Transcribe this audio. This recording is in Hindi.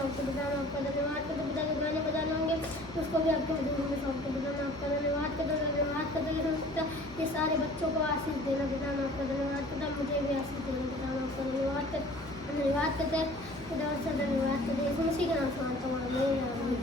सौंप के पिता मैं आपका धन्यवाद करते, पिता के गाने बजाने होंगे तो उसको भी आपके हजूर में सौंप के पिता मैं आपका धन्यवाद करते ये सोचता ये सारे बच्चों को आशीष देना पिता मैं आपका धन्यवाद करता, मुझे भी आशीष देना पिता मैं आपका धन्यवाद करते पिता से धन्यवाद करते, यीशु मसीह के नाम से मांगता हूँ, आमीन।